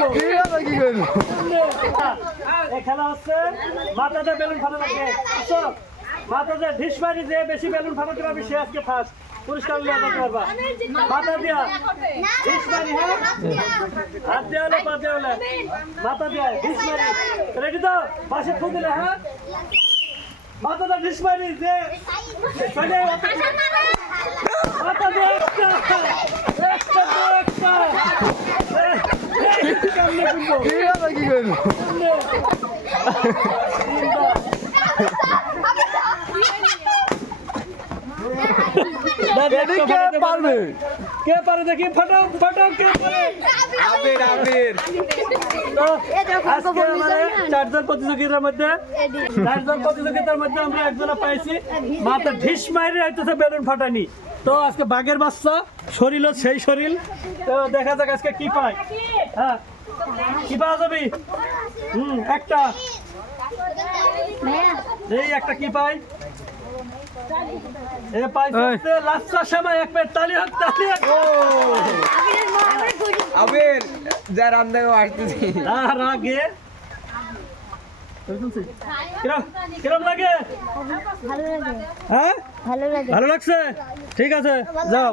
কি করব বেলুন ফাটানো আসো। মাথাতে ঢিস মারি যে বেশি বেলুন ফাটাতে পারবে সে ফার্স্ট পুরস্কার নিয়ে আনতে পারবা। মাথা দিয়া ঢিস মারি হ্যাঁ? হাত দেওয়া হলে পা দেওয়া মারি রেডি তো? বাসে ফু দিলে হ্যাঁ? মাথাটা ঢিস মারি। যে আজকে চারজন প্রতিযোগিতার মধ্যে চারজন প্রতিযোগিতার মধ্যে আমরা একজনে পাইছি মাথা ঢিস মাইরে হইতেছে বেলুন ফাটানি তো আজকে বাঘের বাচ্চা শরীর সেই শরীর তো দেখা যাক আজকে কি পায় হ্যাঁ কি পাওয়া যাবে? হুম একটা। এই একটা কি পাই? এ পাইছে লাচ্চা সময় এক পেট তালি হোক তালি হোক আবির যা রান্না আসতেছি। কিরম লাগে? হ্যাঁ? ভালো ভালো লাগছে? ঠিক আছে যাও।